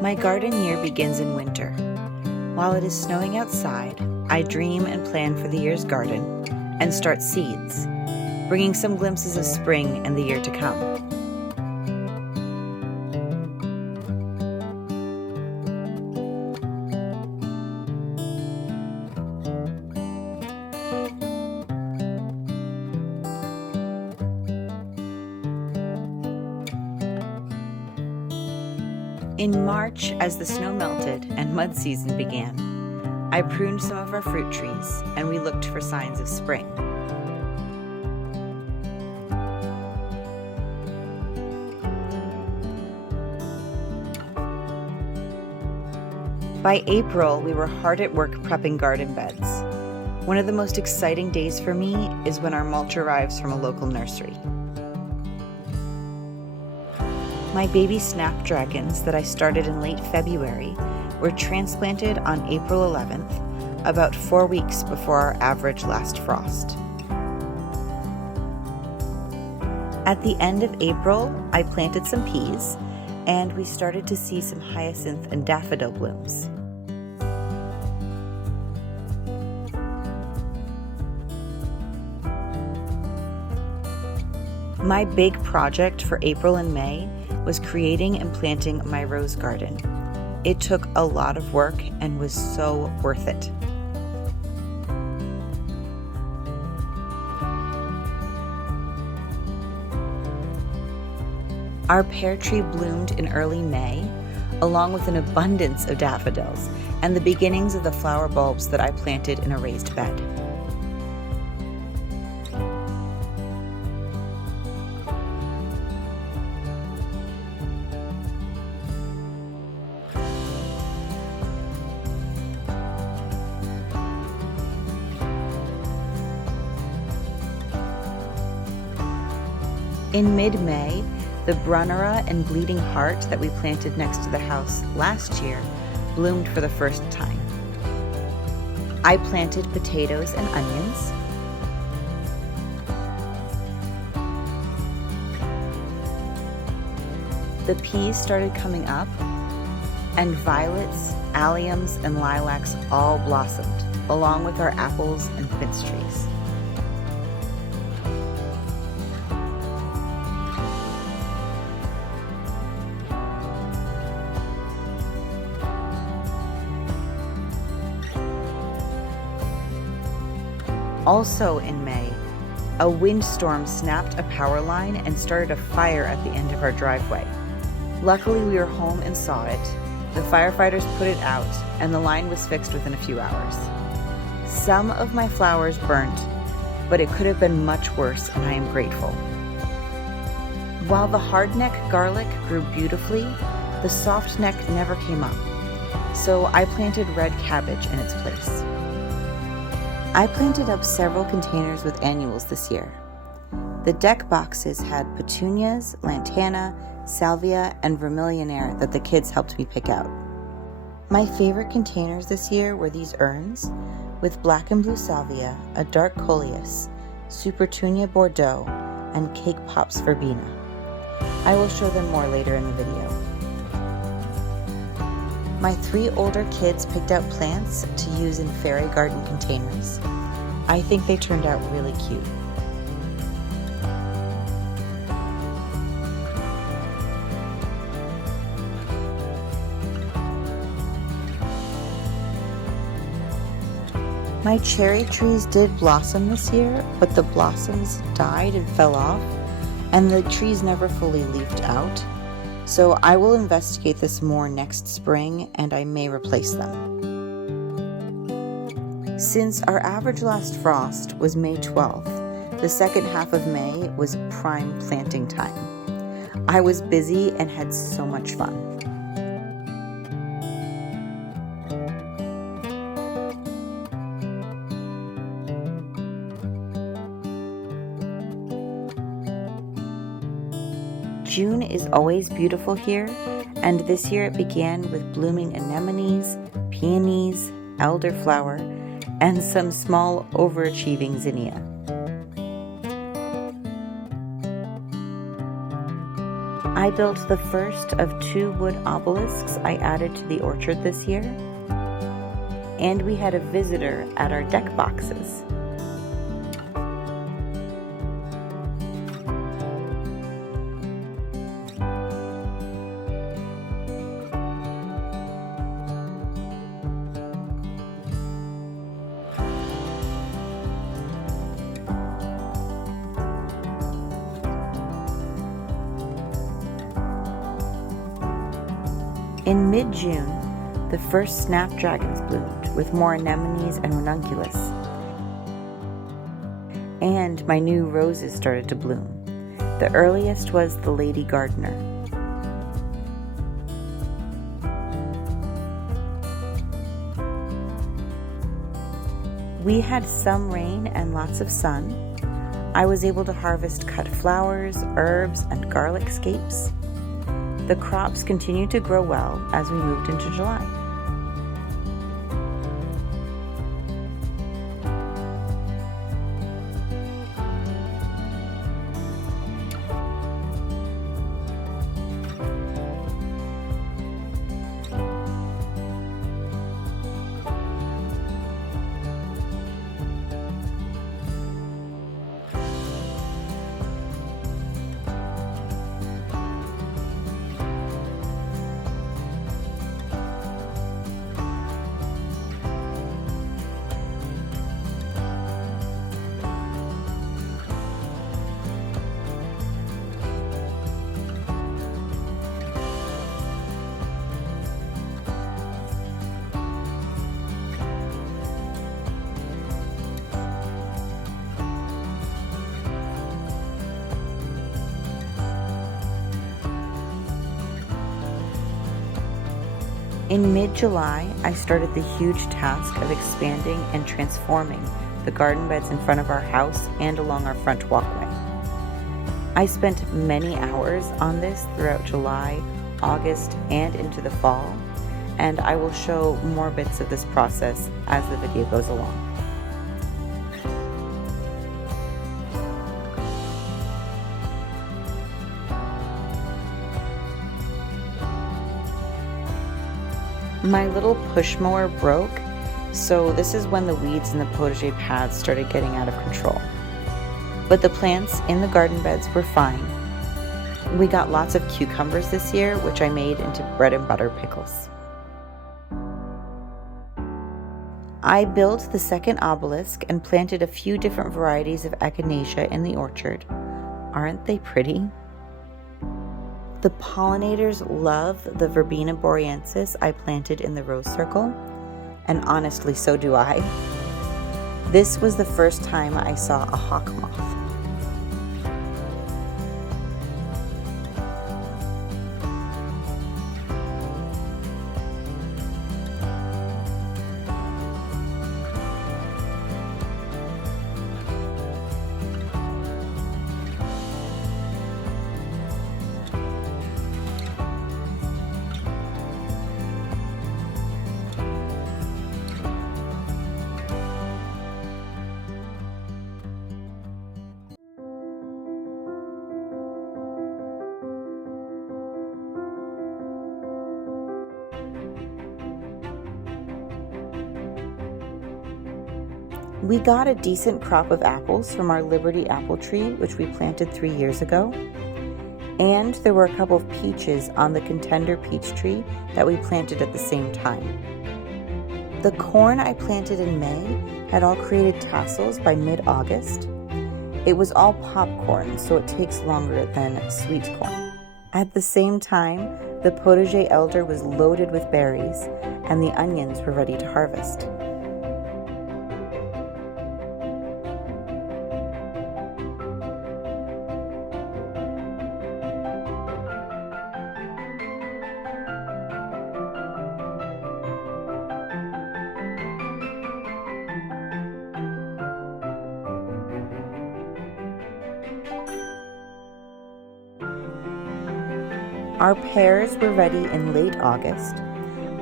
My garden year begins in winter. While it is snowing outside, I dream and plan for the year's garden and start seeds, bringing some glimpses of spring and the year to come. In March, as the snow melted and mud season began, I pruned some of our fruit trees and we looked for signs of spring. By April, we were hard at work prepping garden beds. One of the most exciting days for me is when our mulch arrives from a local nursery. My baby snapdragons that I started in late February were transplanted on April 11th, about 4 weeks before our average last frost. At the end of April, I planted some peas, and we started to see some hyacinth and daffodil blooms. My big project for April and May was creating and planting my rose garden. It took a lot of work and was so worth it. Our pear tree bloomed in early May, along with an abundance of daffodils and the beginnings of the flower bulbs that I planted in a raised bed. In mid-May, the Brunnera and Bleeding Heart that we planted next to the house last year bloomed for the first time. I planted potatoes and onions. The peas started coming up, and violets, alliums, and lilacs all blossomed, along with our apples and quince trees. Also in May, a windstorm snapped a power line and started a fire at the end of our driveway. Luckily, we were home and saw it. The firefighters put it out, and the line was fixed within a few hours. Some of my flowers burnt, but it could have been much worse, and I am grateful. While the hardneck garlic grew beautifully, the softneck never came up, so I planted red cabbage in its place. I planted up several containers with annuals this year. The deck boxes had petunias, lantana, salvia, and vermillionaire that the kids helped me pick out. My favorite containers this year were these urns with black and blue salvia, a dark coleus, Supertunia Bordeaux, and cake pops verbena. I will show them more later in the video. My 3 older kids picked out plants to use in fairy garden containers. I think they turned out really cute. My cherry trees did blossom this year, but the blossoms died and fell off, and the trees never fully leafed out. So I will investigate this more next spring, and I may replace them. Since our average last frost was May 12th, the second half of May was prime planting time. I was busy and had so much fun. June is always beautiful here, and this year it began with blooming anemones, peonies, elderflower, and some small overachieving zinnia. I built the first of 2 wood obelisks I added to the orchard this year, and we had a visitor at our deck boxes. In mid-June, the first snapdragons bloomed with more anemones and ranunculus, and my new roses started to bloom. The earliest was the Lady Gardener. We had some rain and lots of sun. I was able to harvest cut flowers, herbs, and garlic scapes. The crops continued to grow well as we moved into July. In mid-July, I started the huge task of expanding and transforming the garden beds in front of our house and along our front walkway. I spent many hours on this throughout July, August, and into the fall, and I will show more bits of this process as the video goes along. My little push mower broke, so this is when the weeds in the potager paths started getting out of control. But the plants in the garden beds were fine. We got lots of cucumbers this year, which I made into bread and butter pickles. I built the second obelisk and planted a few different varieties of echinacea in the orchard. Aren't they pretty? The pollinators love the Verbena boreensis I planted in the rose circle, and honestly, so do I. This was the first time I saw a hawk moth. We got a decent crop of apples from our Liberty apple tree, which we planted 3 years ago. And there were a couple of peaches on the contender peach tree that we planted at the same time. The corn I planted in May had all created tassels by mid-August. It was all popcorn, so it takes longer than sweet corn. At the same time, the potager elder was loaded with berries, and the onions were ready to harvest. Our pears were ready in late August.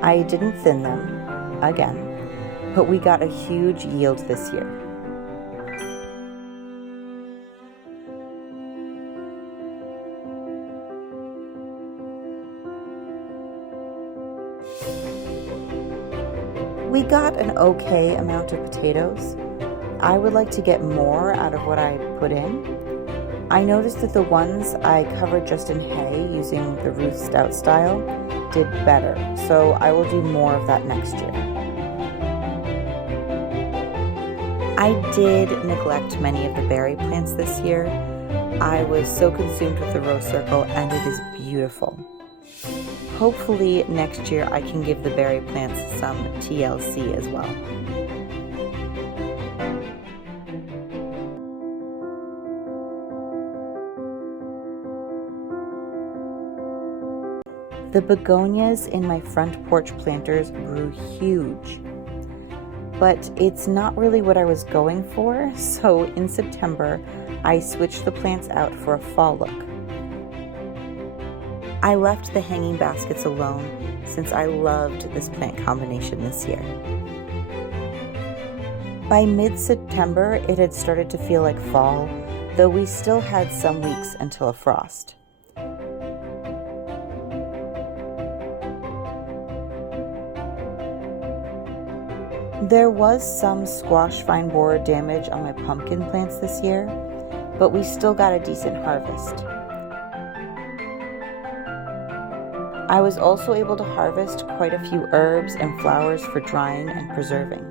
I didn't thin them, again, but we got a huge yield this year. We got an okay amount of potatoes. I would like to get more out of what I put in. I noticed that the ones I covered just in hay using the Ruth Stout style did better, so I will do more of that next year. I did neglect many of the berry plants this year. I was so consumed with the rose circle, and it is beautiful. Hopefully next year I can give the berry plants some TLC as well. The begonias in my front porch planters grew huge, but it's not really what I was going for, so in September I switched the plants out for a fall look. I left the hanging baskets alone since I loved this plant combination this year. By mid-September, it had started to feel like fall, though we still had some weeks until a frost. There was some squash vine borer damage on my pumpkin plants this year, but we still got a decent harvest. I was also able to harvest quite a few herbs and flowers for drying and preserving.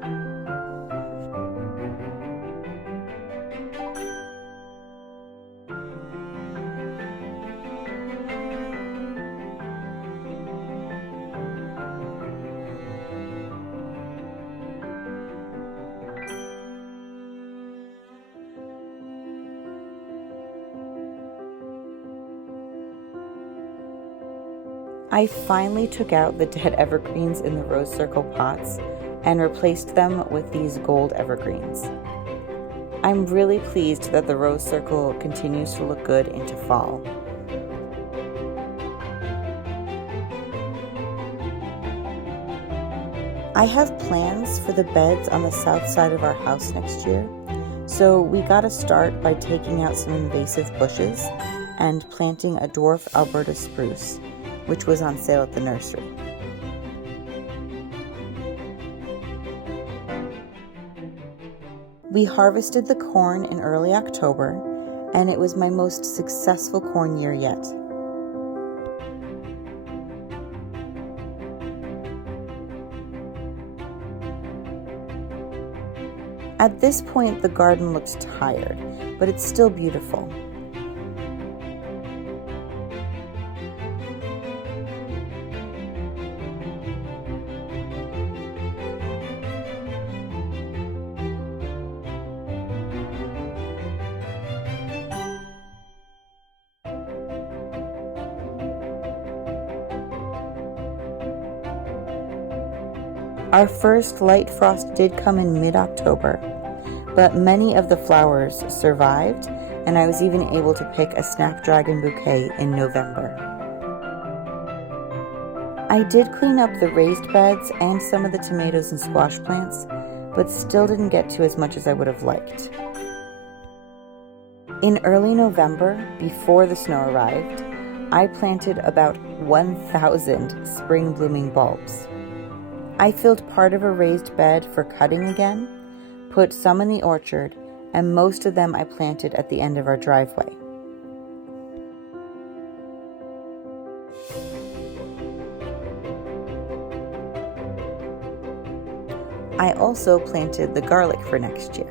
I finally took out the dead evergreens in the rose circle pots and replaced them with these gold evergreens. I'm really pleased that the rose circle continues to look good into fall. I have plans for the beds on the south side of our house next year, so we got to start by taking out some invasive bushes and planting a dwarf Alberta spruce, which was on sale at the nursery. We harvested the corn in early October, and it was my most successful corn year yet. At this point, the garden looks tired, but it's still beautiful. Our first light frost did come in mid-October, but many of the flowers survived, and I was even able to pick a snapdragon bouquet in November. I did clean up the raised beds and some of the tomatoes and squash plants, but still didn't get to as much as I would have liked. In early November, before the snow arrived, I planted about 1,000 spring blooming bulbs. I filled part of a raised bed for cutting again, put some in the orchard, and most of them I planted at the end of our driveway. I also planted the garlic for next year.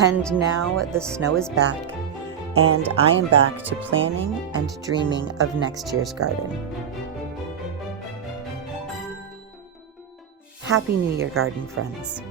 And now the snow is back, and I am back to planning and dreaming of next year's garden. Happy New Year, garden friends.